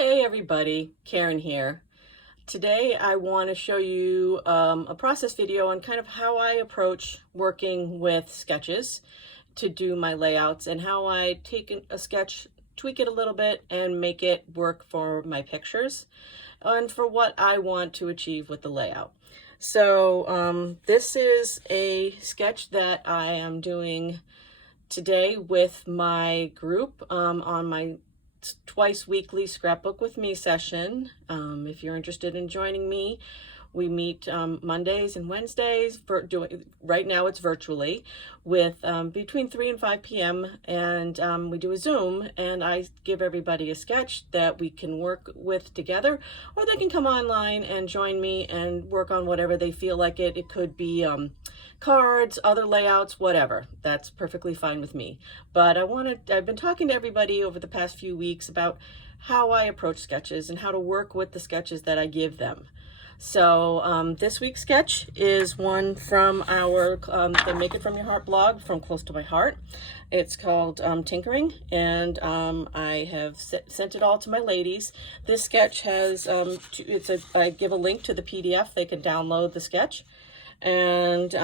Hey everybody, Karen here. Today I want to show you a process video on kind of how I approach working with sketches to do my layouts and how I take a sketch, tweak it a little bit and make it work for my pictures and for what I want to achieve with the layout. So this is a sketch that I am doing today with my group on my twice weekly scrapbook with me session. If you're interested in joining me, we meet Mondays and Wednesdays. Right now it's virtually with between 3 and 5 p.m. and we do a Zoom and I give everybody a sketch that we can work with together, or they can come online and join me and work on whatever they feel like it. It could be cards, other layouts, whatever. That's perfectly fine with me. But I've been talking to everybody over the past few weeks about how I approach sketches and how to work with the sketches that I give them. So this week's sketch is one from our the Make It From Your Heart blog from Close to My Heart. It's called Tinkering, and I have sent it all to my ladies. This sketch has I give a link to the PDF. They can download the sketch, and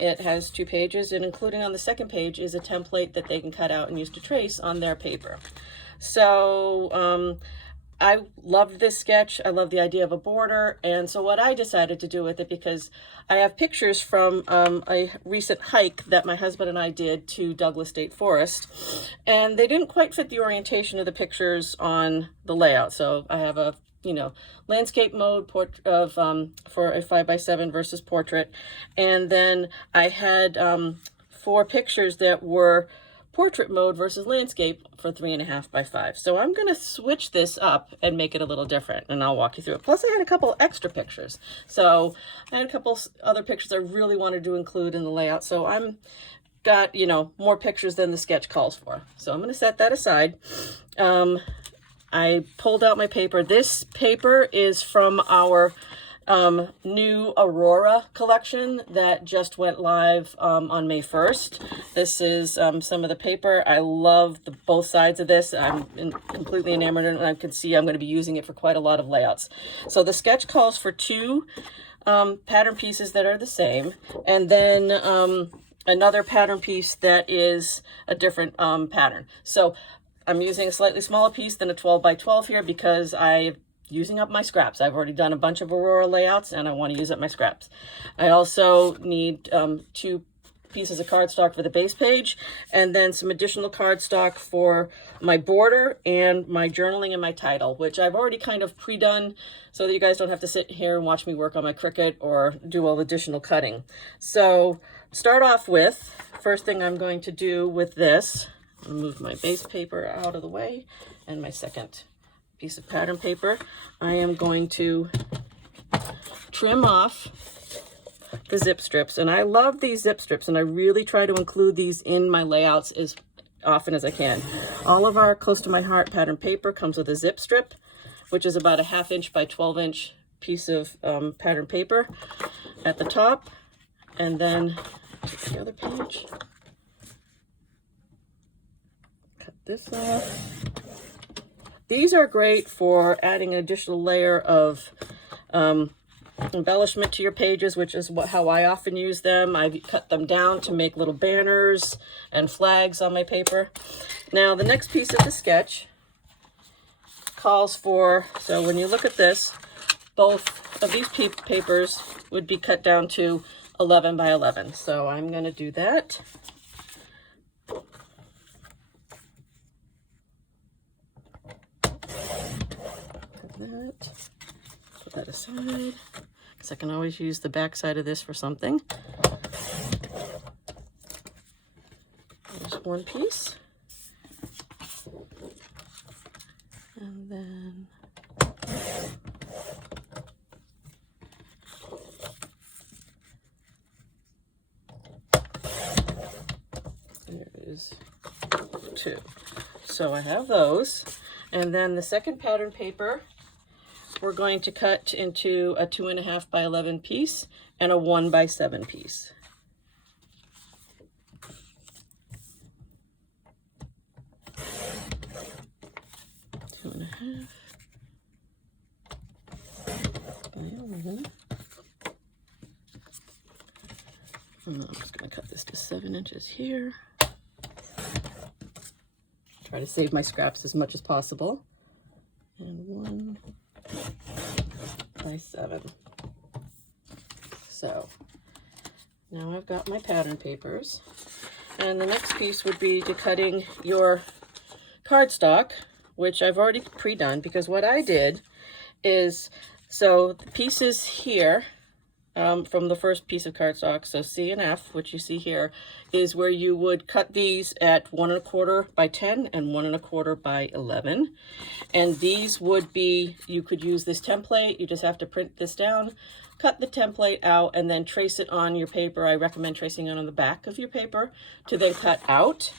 it has 2 pages, and including on the second page is a template that they can cut out and use to trace on their paper. So I loved this sketch. I love the idea of a border. And so what I decided to do with it, because I have pictures from a recent hike that my husband and I did to Douglas State Forest, and they didn't quite fit the orientation of the pictures on the layout. So I have a landscape mode for a 5x7 versus portrait. And then I had 4 pictures that were portrait mode versus landscape for 3.5x5. So I'm going to switch this up and make it a little different, and I'll walk you through it. Plus I had a couple extra pictures. So I had a couple other pictures I really wanted to include in the layout. So I'm got, more pictures than the sketch calls for. So I'm going to set that aside. I pulled out my paper. This paper is from our new Aurora collection that just went live on May 1st. This is some of the paper. I love both sides of this. I'm completely enamored, and I can see I'm going to be using it for quite a lot of layouts. So the sketch calls for 2 pattern pieces that are the same, and then another pattern piece that is a different pattern. So I'm using a slightly smaller piece than a 12x12 here because I'm using up my scraps. I've already done a bunch of Aurora layouts and I want to use up my scraps. I also need 2 pieces of cardstock for the base page, and then some additional cardstock for my border and my journaling and my title, which I've already kind of pre-done so that you guys don't have to sit here and watch me work on my Cricut or do all additional cutting. So start off with, first thing I'm going to do with this, I'll move my base paper out of the way and my second piece of pattern paper. I am going to trim off the zip strips, and I love these zip strips, and I really try to include these in my layouts as often as I can. All of our Close to My Heart pattern paper comes with a zip strip, which is about a 1/2 inch by 12 inch piece of pattern paper at the top, and then the other page. Cut this off. These are great for adding an additional layer of embellishment to your pages, which is how I often use them. I cut them down to make little banners and flags on my paper. Now, the next piece of the sketch calls for, so when you look at this, both of these papers would be cut down to 11 by 11. So I'm going to do that. Put that aside, because I can always use the back side of this for something. There's one piece. And then there is 2. So I have those. And then the second pattern paper, we're going to cut into a 2.5 by 11 piece and a 1 by 7 piece. 2.5 And I'm just going to cut this to 7 inches here. Try to save my scraps as much as possible. And 1 by 7. So now I've got my pattern papers. And the next piece would be to cutting your cardstock, which I've already pre-done, because what I did is, so the pieces here from the first piece of cardstock, so C and F, which you see here, is where you would cut these at 1 1/4 by 10 and 1 1/4 by 11. And these would be, you could use this template, you just have to print this down, cut the template out, and then trace it on your paper. I recommend tracing it on the back of your paper to then cut out.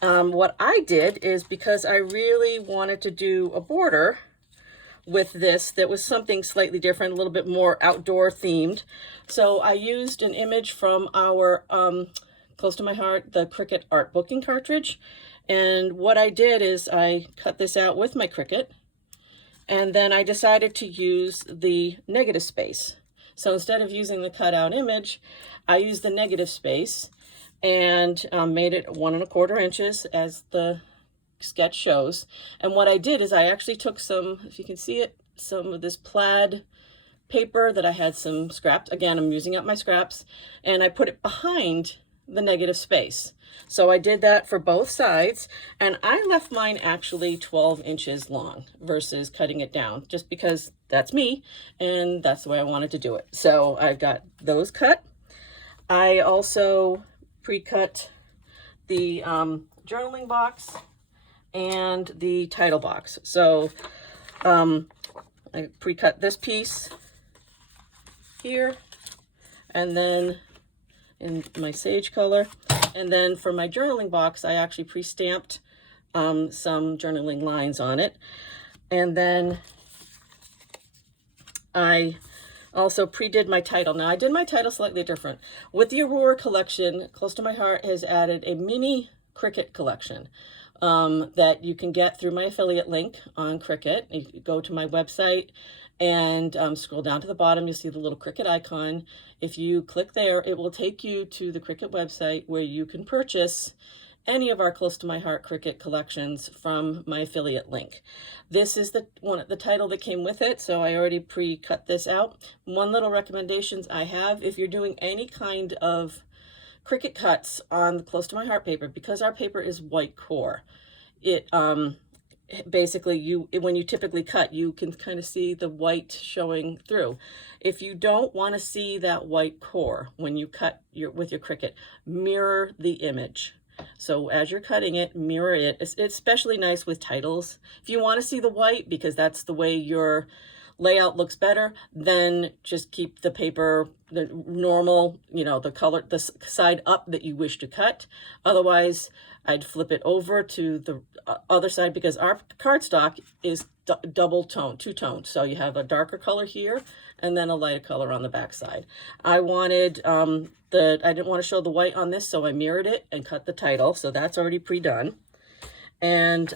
What I did is, because I really wanted to do a border with this that was something slightly different, a little bit more outdoor themed. So I used an image from our Close to My Heart, the Cricut art booking cartridge. And what I did is I cut this out with my Cricut, and then I decided to use the negative space. So instead of using the cutout image, I used the negative space and made it 1 1/4 inches as the sketch shows. And what I did is I actually took some, if you can see it, some of this plaid paper that I had some scraps. Again, I'm using up my scraps, and I put it behind the negative space. So I did that for both sides, and I left mine actually 12 inches long versus cutting it down, just because that's me and that's the way I wanted to do it. So I've got those cut. I also pre-cut the journaling box and the title box. So I pre-cut this piece here, and then in my sage color. And then for my journaling box, I actually pre-stamped some journaling lines on it. And then I also pre-did my title. Now, I did my title slightly different. With the Aurora collection, Close to My Heart has added a mini Cricut collection that you can get through my affiliate link on Cricut. You go to my website and scroll down to the bottom, you'll see the little Cricut icon. If you click there, it will take you to the Cricut website where you can purchase any of our Close to My Heart Cricut collections from my affiliate link. This is the title that came with it, so I already pre-cut this out. One little recommendations I have, if you're doing any kind of Cricut cuts on the Close to My Heart paper, because our paper is white core, it basically, when you typically cut, you can kind of see the white showing through. If you don't want to see that white core when you cut with your Cricut, mirror the image. So as you're cutting it, mirror it. It's especially nice with titles. If you want to see the white, because that's the way your layout looks better, then just keep the paper the normal, the color, the side up that you wish to cut. Otherwise, I'd flip it over to the other side, because our cardstock is double tone, two-toned. So you have a darker color here and then a lighter color on the back side. I wanted I didn't want to show the white on this, so I mirrored it and cut the title. So that's already pre-done. And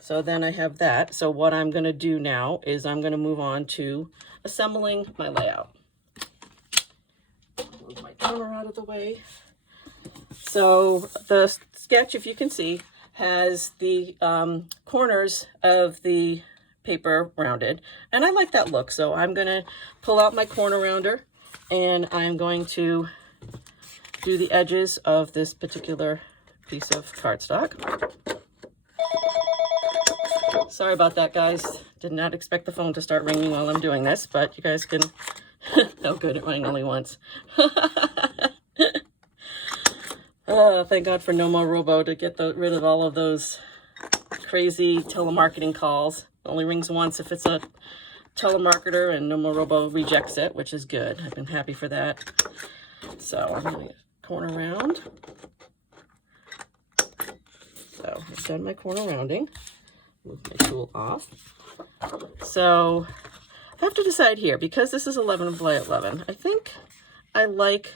so then I have that. So what I'm going to do now is I'm going to move on to assembling my layout. Move my camera out of the way. So the sketch, if you can see, has the corners of the paper rounded, and I like that look. So I'm going to pull out my corner rounder, and I'm going to do the edges of this particular piece of cardstock. Sorry about that, guys. Did not expect the phone to start ringing while I'm doing this, but you guys can... Oh, good, it rang only once. Oh, thank God for No More Robo to get rid of all of those crazy telemarketing calls. It only rings once if it's a telemarketer, and No More Robo rejects it, which is good. I've been happy for that. So I'm going to corner round. So I've done my corner rounding. Move my tool off. So I have to decide here, because this is 11 by 11. I think I like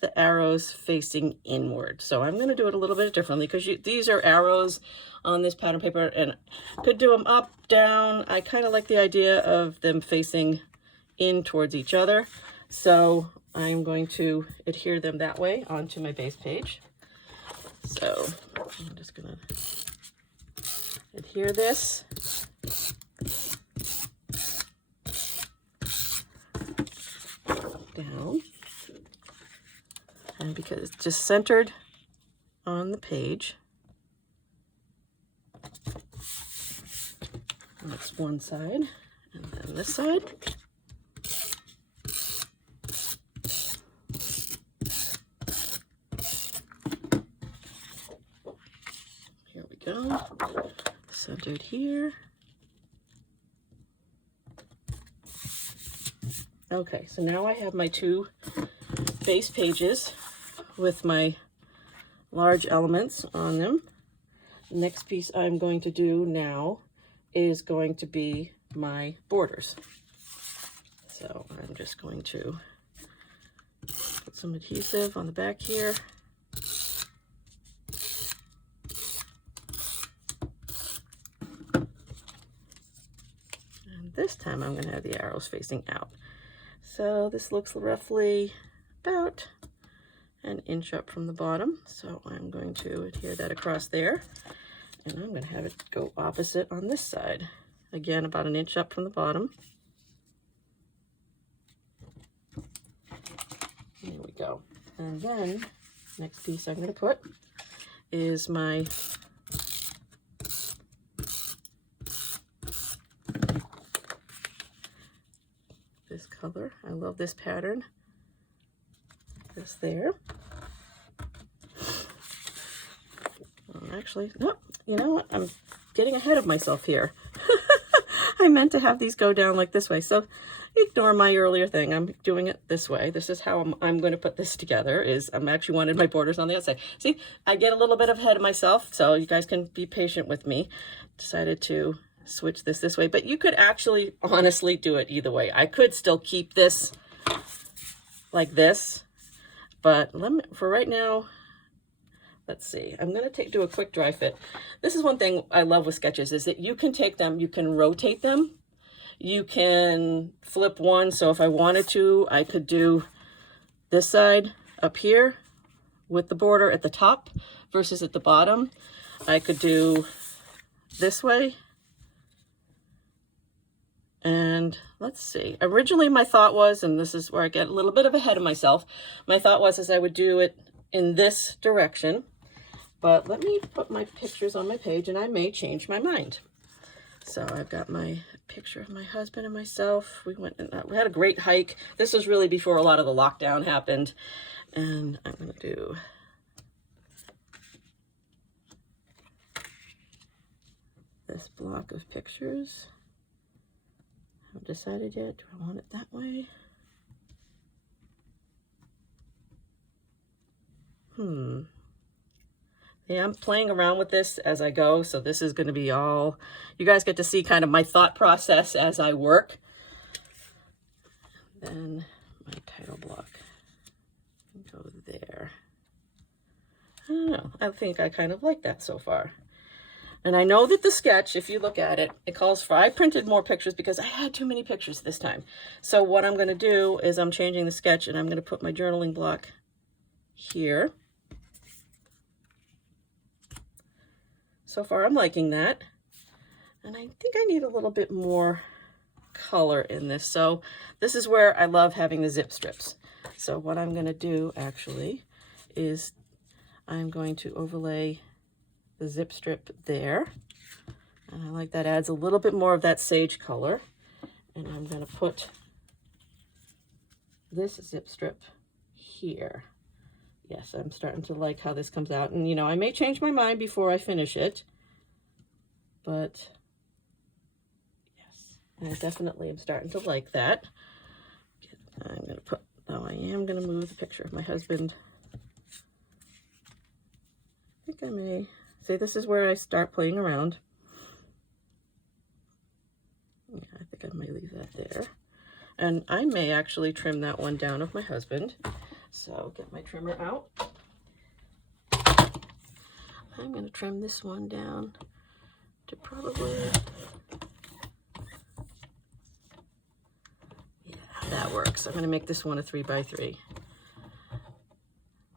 the arrows facing inward. So I'm going to do it a little bit differently, because these are arrows on this pattern paper, and could do them up, down. I kind of like the idea of them facing in towards each other. So I'm going to adhere them that way onto my base page. So I'm just gonna adhere this. Down. And because it's just centered on the page. That's one side, and then this side. Here we go, centered here. Okay, so now I have my two base pages with my large elements on them. The next piece I'm going to do now is going to be my borders. So I'm just going to put some adhesive on the back here. And this time I'm going to have the arrows facing out. So this looks roughly about an inch up from the bottom. So I'm going to adhere that across there. And I'm going to have it go opposite on this side. Again, about an inch up from the bottom. There we go. And then, next piece I'm going to put is my this color. I love this pattern. This there. Actually, no, you know what? I'm getting ahead of myself here. I meant to have these go down like this way. So ignore my earlier thing. I'm doing it this way. This is how I'm going to put this together. Is I'm actually wanted my borders on the outside. See, I get a little bit ahead of myself, so you guys can be patient with me. Decided to switch this way, but you could actually honestly do it either way. I could still keep this like this, but for right now, let's see. I'm going to do a quick dry fit. This is one thing I love with sketches is that you can take them, you can rotate them, you can flip one. So if I wanted to, I could do this side up here with the border at the top versus at the bottom. I could do this way. And let's see. Originally my thought was, and this is where I get a little bit of ahead of myself, my thought was I would do it in this direction. But let me put my pictures on my page and I may change my mind. So I've got my picture of my husband and myself. We went and we had a great hike. This was really before a lot of the lockdown happened. And I'm going to do this block of pictures. I haven't decided yet. Do I want it that way? Yeah, I'm playing around with this as I go, so this is going to be all, you guys get to see kind of my thought process as I work. Then my title block can go there. I don't know, I think I kind of like that so far. And I know that the sketch, if you look at it, it calls for, I printed more pictures because I had too many pictures this time. So what I'm going to do is I'm changing the sketch and I'm going to put my journaling block here. So far, I'm liking that. And I think I need a little bit more color in this. So this is where I love having the zip strips. So what I'm going to do actually is I'm going to overlay the zip strip there. And I like that, adds a little bit more of that sage color. And I'm going to put this zip strip here. Yes, I'm starting to like how this comes out. And, you know, I may change my mind before I finish it. But, yes, I definitely am starting to like that. I'm going to put, oh, I am going to move the picture of my husband. I think I may, see, this is where I start playing around. Yeah, I think I may leave that there. And I may actually trim that one down of my husband. So get my trimmer out. I'm going to trim this one down to probably, yeah, that that works. I'm going to make this one a 3x3.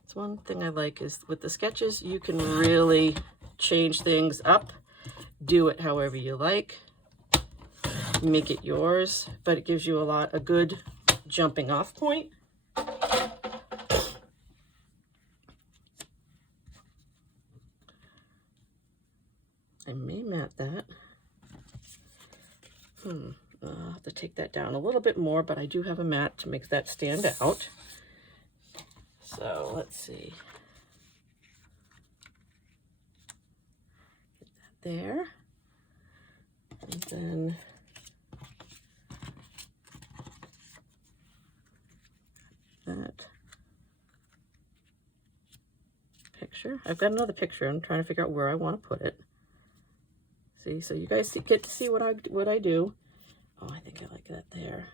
It's one thing I like is with the sketches, you can really change things up, do it however you like, make it yours, but it gives you a good jumping off point. I may mat that. I'll have to take that down a little bit more, but I do have a mat to make that stand out. So let's see. Get that there. And then that picture. I've got another picture. I'm trying to figure out where I want to put it. See, so you guys get to see what I do. Oh, I think I like that there.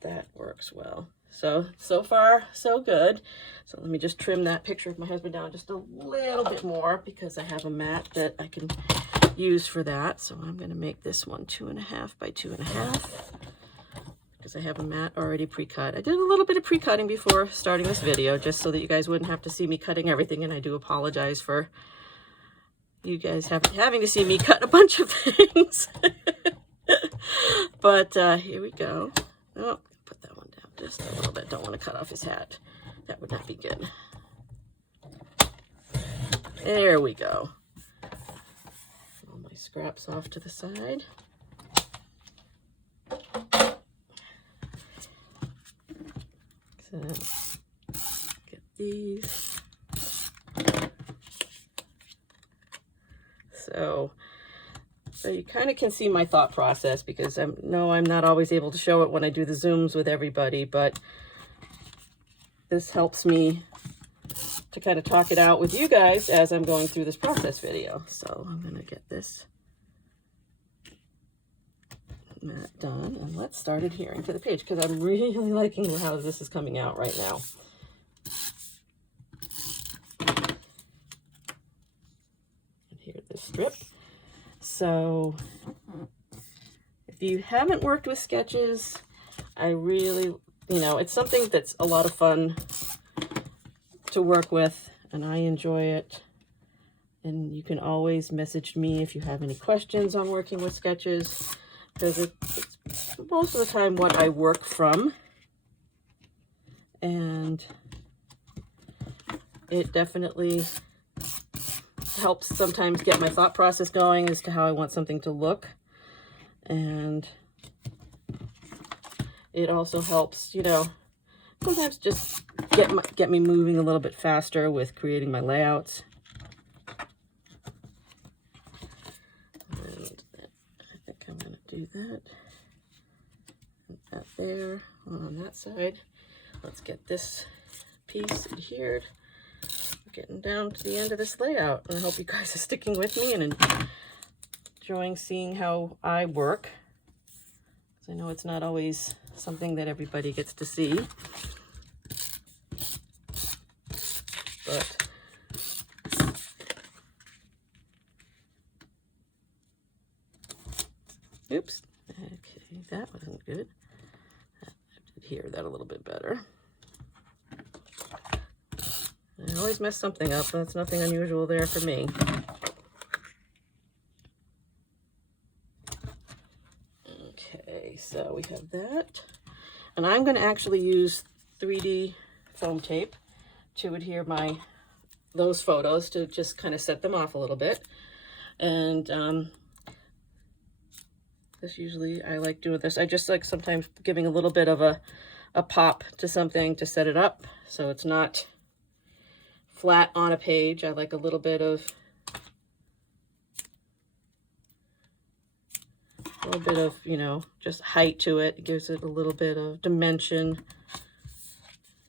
That works well. So far, so good. So let me just trim that picture of my husband down just a little bit more because I have a mat that I can use for that. So I'm going to make this one 2.5 by 2.5 because I have a mat already pre-cut. I did a little bit of pre-cutting before starting this video just so that you guys wouldn't have to see me cutting everything, and I do apologize for you guys having to see me cut a bunch of things. But here we go. Oh, put that one down just a little bit. Don't want to cut off his hat. That would not be good. There we go. All my scraps off to the side. So, get these. So you kind of can see my thought process because I'm not always able to show it when I do the Zooms with everybody, but this helps me to kind of talk it out with you guys as I'm going through this process video. So I'm going to get this mat done, and let's start adhering to the page because I'm really liking how this is coming out right now. Adhere this strip. So if you haven't worked with sketches, I really, it's something that's a lot of fun to work with, and I enjoy it. And you can always message me if you have any questions on working with sketches, because it's most of the time what I work from. And it definitely helps sometimes get my thought process going as to how I want something to look. And it also helps, sometimes just get me moving a little bit faster with creating my layouts. And I think I'm going to do that. And that there, on that side. Let's get this piece adhered. Getting down to the end of this layout, and I hope you guys are sticking with me and enjoying seeing how I work. I know it's not always something that everybody gets to see, but oops, okay, that wasn't good. I did hear that a little bit better. I always mess something up, but that's nothing unusual there for me. Okay, so we have that. And I'm going to actually use 3D foam tape to adhere those photos to just kind of set them off a little bit. And this usually, I like doing this. I just like sometimes giving a little bit of a pop to something to set it up so it's not flat on a page. I like a little bit of just height to it. It gives it a little bit of dimension.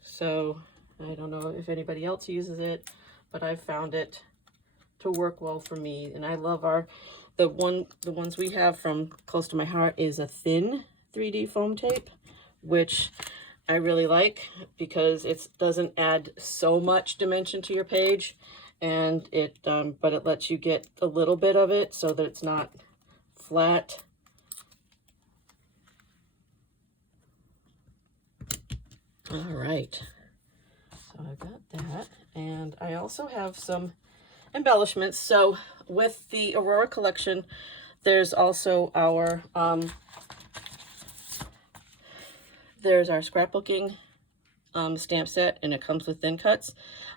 So I don't know if anybody else uses it, but I've found it to work well for me. And I love the ones we have from close to my heart is a thin 3D foam tape, which I really like because it doesn't add so much dimension to your page, and but it lets you get a little bit of it so that it's not flat. All right, so I've got that, and I also have some embellishments. So with the Aurora collection, there's also our there's our scrapbooking stamp set, and it comes with thin cuts.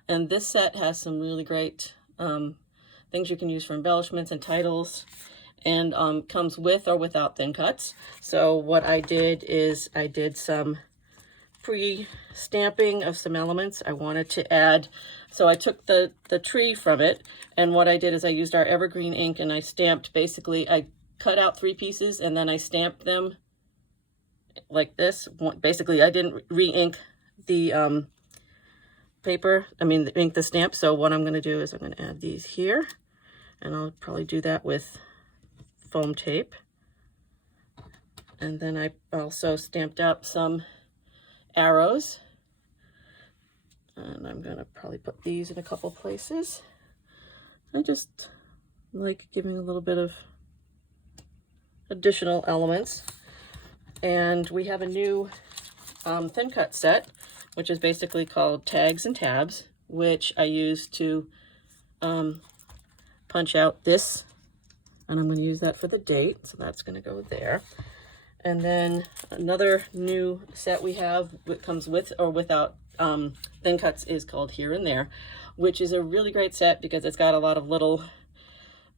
And this set has some really great things you can use for embellishments and titles, and comes with or without thin cuts. So what I did is I did some pre-stamping of some elements I wanted to add. So I took the tree from it, and what I did is I used our evergreen ink, and I stamped, basically I cut out 3 pieces and then I stamped them like this. Basically I didn't re-ink the paper, ink the stamp. So what I'm going to do is I'm going to add these here, and I'll probably do that with foam tape. And then I also stamped up some arrows, and I'm going to probably put these in a couple places. I just like giving a little bit of additional elements. And we have a new thin cut set, which is basically called Tags and Tabs, which I use to punch out this, and I'm going to use that for the date, so that's going to go there. And then another new set we have that comes with or without thin cuts is called Here and There, which is a really great set because it's got a lot of little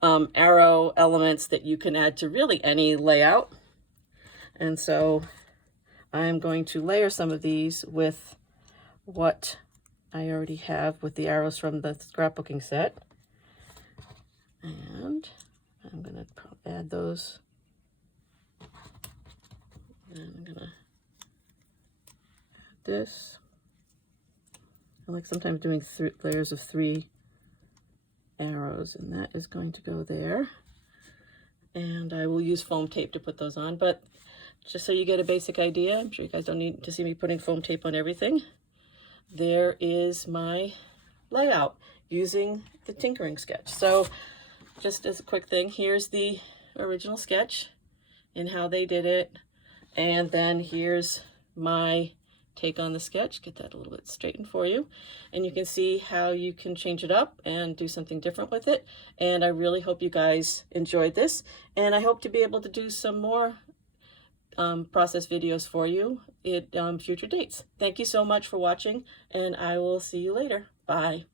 arrow elements that you can add to really any layout. And so I'm going to layer some of these with what I already have with the arrows from the scrapbooking set. And I'm going to add those. And I'm going to add this. I like sometimes doing layers of 3 arrows, and that is going to go there. And I will use foam tape to put those on, but just so you get a basic idea, I'm sure you guys don't need to see me putting foam tape on everything. There is my layout using the tinkering sketch. So just as a quick thing, here's the original sketch and how they did it. And then here's my take on the sketch. Get that a little bit straightened for you. And you can see how you can change it up and do something different with it. And I really hope you guys enjoyed this. And I hope to be able to do some more process videos for you at future dates. Thank you so much for watching, and I will see you later. Bye.